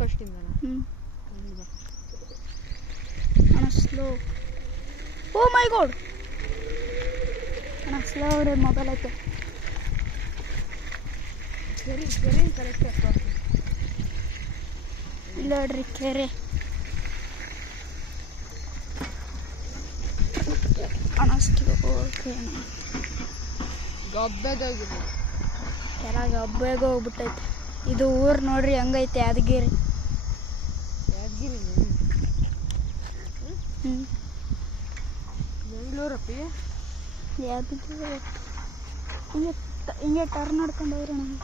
First ಇಂದ ಅಣ್ಣ slow. ಓ ಮೈ god ಅಣ್ಣ ಸ್ಲೋ ಅವ್ರೆ ಮೊಬೈಲ್ ಐತೆ. ಕೆರೆ ಕರೆಕ್ಟ್ ಇಲ್ಲ ನೋಡ್ರಿ ಕೆರೆ ಅಣ್ಣ ಸ್ಲೋ. ಓಕೆ ಅಣ್ಣ ಗಬ್ಬೆದಾಗಿದೆ ಕೆರಾಗ ಹಬ್ಬಗೆ ಹೋಗ್ಬಿಟ್ಟೈತೆ. ಇದು ಊರು ನೋಡ್ರಿ ಹಂಗೈತೆ ಯಾದಗಿರಿ. ಬೆಂಗಳೂರಪ್ಪಿ ಯಾದಗಿರಿ ಹಿಂಗೆ ಟರ್ನ್ ಮಾಡ್ಕೊಂಡು ಹೋಗ್ರಿ ಅಣ್ಣ.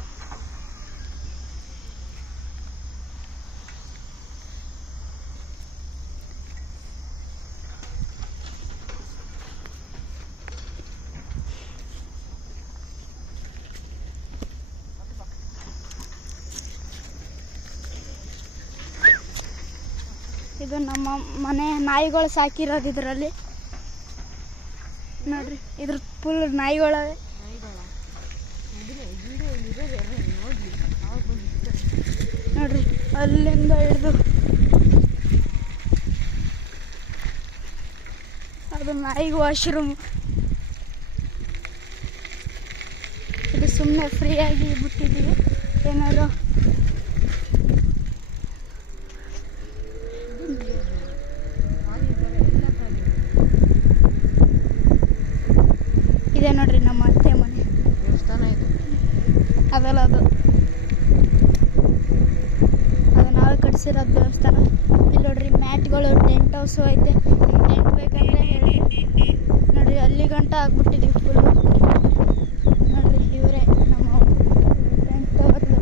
ಇದು ನಮ್ಮ ಮನೆ ನಾಯಿಗಳು ಸಾಕಿರೋದು ಇದರಲ್ಲಿ ನೋಡ್ರಿ. ಇದ್ರ ಫುಲ್ ನಾಯಿಗಳವೆ ನೋಡ್ರಿ. ಅಲ್ಲಿಂದ ಹಿಡಿದು ಅದು ನಾಯಿಗೆ ವಾಶ್ರೂಮ್. ಇದು ಸುಮ್ಮನೆ ಫ್ರೀಯಾಗಿ ಬಿಟ್ಟಿದ್ದೀವಿ. ಏನಾದ್ರು ಇದೆ ನೋಡ್ರಿ ನಮ್ಮ ಅತ್ತೆ ಮನೆ. ದೇವಸ್ಥಾನ ಇದೆ ಅದಲ್ಲ ಅದು ನಾವೇ ಕಟ್ಸಿರೋದು ದೇವಸ್ಥಾನ. ಇಲ್ಲಿ ನೋಡ್ರಿ ಮ್ಯಾಟ್ಗಳು, ಟೆಂಟ್ ಹೌಸು ಐತೆ. ಟೆಂಟ್ ಬೇಕಂದ್ರೆ ಹೇಳಿ ನೋಡ್ರಿ. ಅಲ್ಲಿ ಗಂಟ ಹಾಕ್ಬಿಟ್ಟಿದ್ದೀವಿ ಫುಲ್. ನೋಡ್ರಿ ಇವರೇ ನಮ್ಮ ಟೆಂಟ್ ತಗೋದು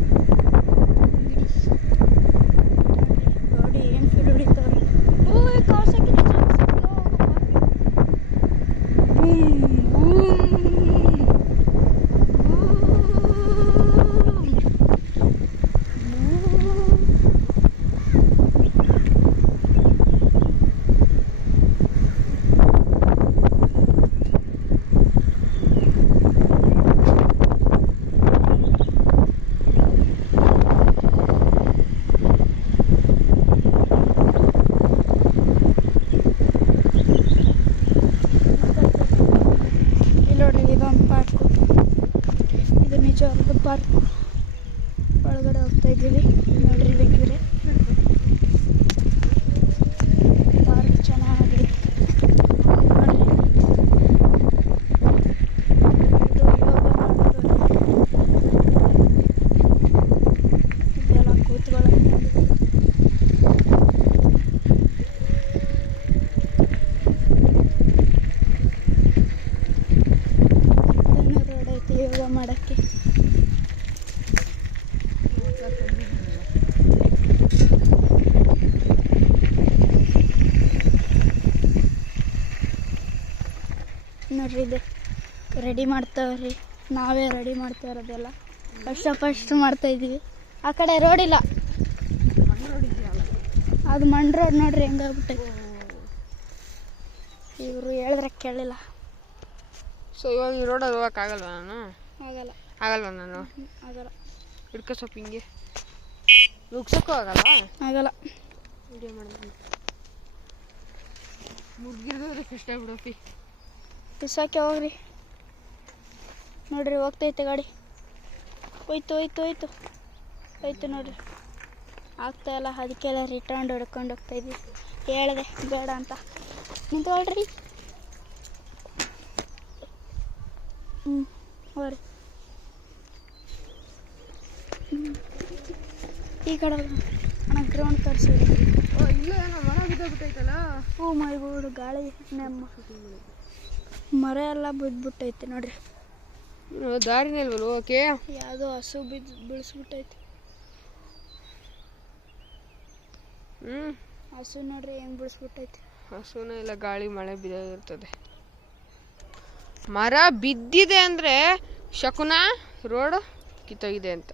ನೋಡಿ ಏನು ಫೀಲ್ ಹೊಡಿತಾವ್ರಿ. ಕಾಸಕ್ಕೆ ಪಾರ್ಕ್ ಒಳಗಡೆ ಹೋಗ್ತಾ ಇದ್ದೀವಿ. ನೋಡ್ರಿ ಬೇಕಿದ್ರೆ ಪಾರ್ಕ್ ಚೆನ್ನಾಗಿದೆ ನೋಡ್ರಿ. ಇದು ಯೋಗ ಮಾಡೋದು ಇದೆಲ್ಲ ಕೂತ್ಕೊಳ್ಳೋದು. ರೋಡ್ ಐತೆ ಯೋಗ ಮಾಡೋಕ್ಕೆ. ನೋಡ್ರಿ ಇದು ರೆಡಿ ಮಾಡ್ತಾವ್ರಿ. ನಾವೇ ರೆಡಿ ಮಾಡ್ತಾ ಇರೋದೆಲ್ಲ. ಫಸ್ಟ್ ಮಾಡ್ತಾಯಿದ್ದೀವಿ. ಆ ಕಡೆ ರೋಡ್ ಇಲ್ಲ, ಅದು ಮಣ್ಣು ರೋಡ್ ನೋಡ್ರಿ ಹೆಂಗಾಗ್ಬಿಟ್ಟೈತೆ. ಇವರು ಹೇಳಿದ್ರೆ ಕೇಳಿಲ್ಲ. ಸೊ ಇವಾಗ ಈ ರೋಡಲ್ಲಿ ಹೋಗೋಕ್ಕಾಗಲ್ವ ಆಗಲ್ವ ನಾನು ಆಗಲ್ಲ. ಹಿಡ್ಕೊ ಸ್ವಲ್ಪ ಹಿಂಗೆ ನುಗ್ಸೋಕ್ಕೂ ಆಗಲ್ಲ. ವಿಡಿಯೋ ಮಾಡೋದು ಮುಗ್ಗಿರೋದ್ರೆ ಕಷ್ಟ ಬಿಡಪ್ಪಿ. ಬಿಸಾಕೆ ಹೋಗ್ರಿ. ನೋಡ್ರಿ ಹೋಗ್ತೈತೆ ಗಾಡಿ. ಹೋಯ್ತು ನೋಡ್ರಿ. ಆಗ್ತಾಯಿಲ್ಲ, ಅದಕ್ಕೆಲ್ಲ ರಿಟರ್ನ್ ಹೊಡ್ಕೊಂಡು ಹೋಗ್ತಾಯಿದ್ವಿ. ಹೇಳಿದೆ ಬೇಡ ಅಂತ. ನಿಂತ್ಕೊಳ್ರಿ. ಹೋಗ್ರಿ ಈ ಕಡೆ ಅಣ್ಣ ಗ್ರೌಂಡ್ ತೋರಿಸಿದ್ರಿ. ಇಲ್ಲ ಏನೋ ಮರ ಬಿದ್ದೋಗ್ಬಿಟ್ಟೈತಲ್ಲ. ಹ್ಞೂ ಮೈಗೂಡು ಗಾಳಿ ನಮ್ಮ ಮರ ಎಲ್ಲ ಬಿದ್ದುಬಿಟ್ಟೈತೆ ನೋಡ್ರಿ. ದಾರಿನೇ ಇಲ್ವಲ್ಲ ಓಕೆ. ಯಾವುದೋ ಹಸು ಬೀಳಿಸ್ಬಿಟ್ಟೈತೆ. ಹಸು ನೋಡ್ರಿ ಹೆಂಗೆ ಬೀಳಿಸ್ಬಿಟ್ಟೈತೆ. ಹಸುನೇ ಇಲ್ಲ, ಗಾಳಿ ಮಳೆ ಬಿದ್ದೋಗಿರ್ತದೆ. ಮರ ಬಿದ್ದಿದೆ ಅಂದರೆ ಶಕುನ ರೋಡ್ ಕಿತ್ತೋಗಿದೆ ಅಂತ.